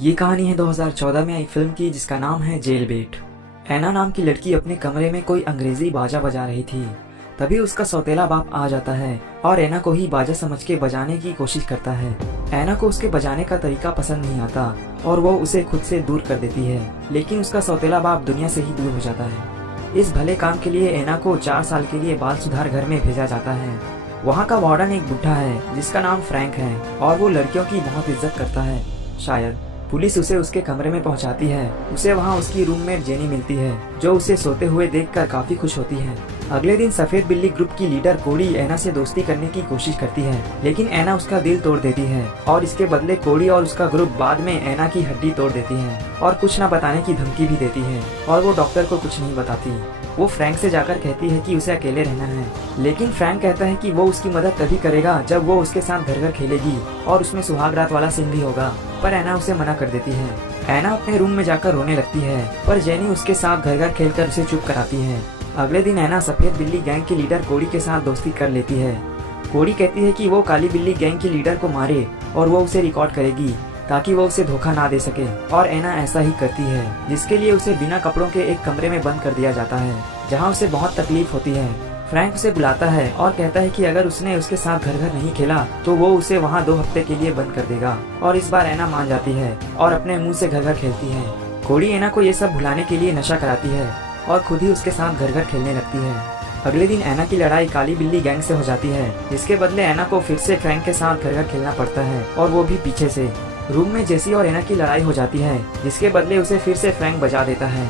ये कहानी है 2014 में आई फिल्म की, जिसका नाम है जेल बेट। एना नाम की लड़की अपने कमरे में कोई अंग्रेजी बाजा बजा रही थी। तभी उसका सौतेला बाप आ जाता है और एना को ही बाजा समझ के बजाने की कोशिश करता है। एना को उसके बजाने का तरीका पसंद नहीं आता और वो उसे खुद से दूर कर देती है, लेकिन उसका सौतेला बाप दुनिया से ही दूर हो जाता है। इस भले काम के लिए एना को 4 साल के लिए बाल सुधार घर में भेजा जाता है। वहाँ का वार्डन एक बुढ़ा है जिसका नाम फ्रैंक है और वो लड़कियों की बहुत इज्जत करता है। शायद पुलिस उसे उसके कमरे में पहुंचाती है। उसे वहां उसकी रूममेट जेनी मिलती है, जो उसे सोते हुए देखकर काफी खुश होती है। अगले दिन सफेद बिल्ली ग्रुप की लीडर कोडी एना से दोस्ती करने की कोशिश करती है, लेकिन एना उसका दिल तोड़ देती है और इसके बदले कोडी और उसका ग्रुप बाद में एना की हड्डी तोड़ देती है और कुछ न बताने की धमकी भी देती है। और वो डॉक्टर को कुछ नहीं बताती। वो फ्रैंक से जाकर कहती है कि उसे अकेले रहना है, लेकिन फ्रैंक कहता है कि वो उसकी मदद तभी करेगा जब वो उसके साथ घर घर खेलेगी और उसमें सुहाग रात वाला सीन भी होगा। पर एना उसे मना कर देती है। एना अपने रूम में जाकर रोने लगती है, पर जेनी उसके साथ घर घर खेलकर उसे चुप कराती है। अगले दिन एना सफेद बिल्ली गैंग की लीडर कोडी के साथ दोस्ती कर लेती है। कोडी कहती है कि वो काली बिल्ली गैंग की लीडर को मारे और वो उसे रिकॉर्ड करेगी ताकि वो उसे धोखा ना दे सके, और एना ऐसा ही करती है, जिसके लिए उसे बिना कपड़ों के एक कमरे में बंद कर दिया जाता है, जहाँ उसे बहुत तकलीफ होती है। फ्रैंक उसे बुलाता है और कहता है कि अगर उसने उसके साथ घर घर नहीं खेला तो वो उसे वहाँ 2 हफ्ते के लिए बंद कर देगा, और इस बार एना मान जाती है और अपने मुंह से घर घर खेलती है। कोडी एना को ये सब भुलाने के लिए नशा कराती है और खुद ही उसके साथ घर घर खेलने लगती है। अगले दिन एना की लड़ाई काली बिल्ली गैंग से हो जाती है, जिसके बदले एना को फिर से फ्रैंक के साथ घर घर खेलना पड़ता है, और वो भी पीछे से। रूम में जेसी और एना की लड़ाई हो जाती है, जिसके बदले उसे फिर से फ्रैंक बजा देता है।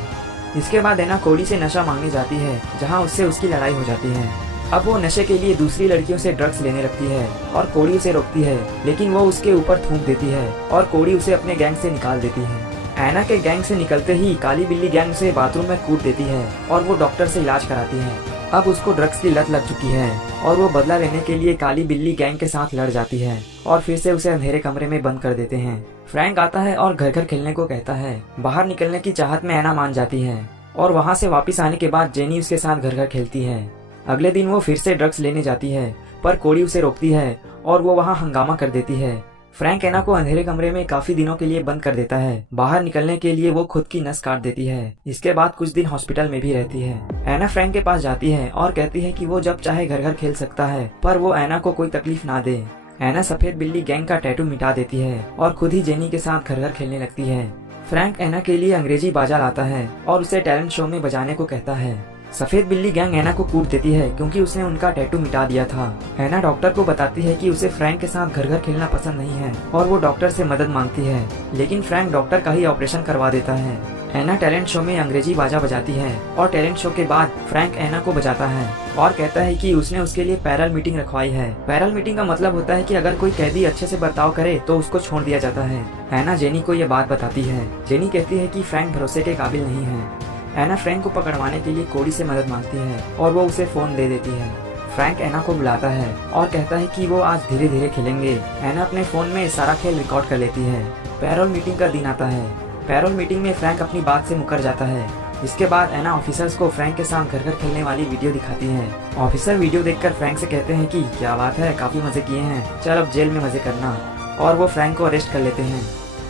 इसके बाद एना कोडी से नशा मांगने जाती है, जहां उससे उसकी लड़ाई हो जाती है। अब वो नशे के लिए दूसरी लड़कियों से ड्रग्स लेने लगती है और कोडी उसे रोकती है, लेकिन वो उसके ऊपर थूक देती है और कोडी उसे अपने गैंग से निकाल देती है। एना के गैंग से निकलते ही काली बिल्ली गैंग उसे बाथरूम में कूद देती है और वो डॉक्टर से इलाज कराती है। अब उसको ड्रग्स की लत लग चुकी है और वो बदला लेने के लिए काली बिल्ली गैंग के साथ लड़ जाती है और फिर से उसे अंधेरे कमरे में बंद कर देते हैं। फ्रैंक आता है और घर घर खेलने को कहता है। बाहर निकलने की चाहत में एना मान जाती है और वहाँ से वापस आने के बाद जेनी उसके साथ घर घर खेलती है। अगले दिन वो फिर से ड्रग्स लेने जाती है, पर कोडी उसे रोकती है और वो वहाँ हंगामा कर देती है। फ्रैंक एना को अंधेरे कमरे में काफी दिनों के लिए बंद कर देता है। बाहर निकलने के लिए वो खुद की नस काट देती है। इसके बाद कुछ दिन हॉस्पिटल में भी रहती है। एना फ्रैंक के पास जाती है और कहती है कि वो जब चाहे घर घर खेल सकता है, पर वो एना को कोई तकलीफ ना दे। एना सफेद बिल्ली गैंग का टैटू मिटा देती है और खुद ही जेनी के साथ घर घर खेलने लगती है। फ्रैंक एना के लिए अंग्रेजी बाजा लाता है और उसे टैलेंट शो में बजाने को कहता है। सफेद बिल्ली गैंग एना को कूट देती है क्योंकि उसने उनका टैटू मिटा दिया था। एना डॉक्टर को बताती है कि उसे फ्रैंक के साथ घर घर खेलना पसंद नहीं है और वो डॉक्टर से मदद मांगती है, लेकिन फ्रैंक डॉक्टर का ही ऑपरेशन करवा देता है। एना टैलेंट शो में अंग्रेजी बाजा बजाती है और टैलेंट शो के बाद फ्रैंक एना को बजाता है और कहता है कि उसने उसके लिए पैरल मीटिंग रखवाई है। पैरल मीटिंग का मतलब होता है कि अगर कोई कैदी अच्छे से बर्ताव करे तो उसको छोड़ दिया जाता है। एना जेनी को ये बात बताती है। जेनी कहती है कि फ्रैंक भरोसे के काबिल नहीं है। एना फ्रैंक को पकड़वाने के लिए कोडी से मदद मांगती है और वो उसे फोन दे देती है। फ्रैंक एना को बुलाता है और कहता है कि वो आज धीरे धीरे खेलेंगे। एना अपने फोन में सारा खेल रिकॉर्ड कर लेती है। पैरोल मीटिंग का दिन आता है। पैरोल मीटिंग में फ्रैंक अपनी बात से मुकर जाता है। इसके बाद एना ऑफिसर्स को फ्रैंक के साथ घर घर खेलने वाली वीडियो दिखाती है। ऑफिसर वीडियो देखकर फ्रैंक से कहते हैं कि क्या बात है, काफी मजे किए हैं, चल अब जेल में मजे करना, और वो फ्रैंक को अरेस्ट कर लेते हैं।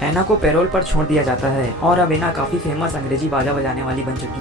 एना को पैरोल पर छोड़ दिया जाता है और अब एना काफी फेमस अंग्रेजी बाजा बजाने वाली बन चुकी